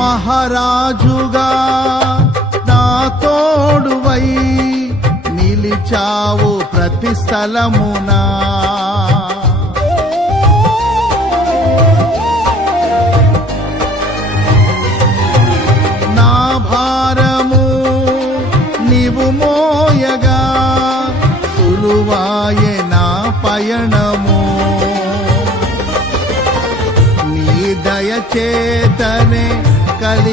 మహారాజుగా నా తోడువై నిలిచావు ప్రతి స్థలమునా. నా భారము నీవు మోయగా సులువాయే నా పయణము నీ దయచేతనే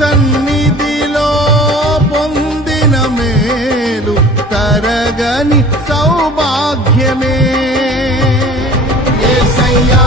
సన్నిధిలో పొందిన మేలు తరగని సౌభాగ్యమే. సయ్యా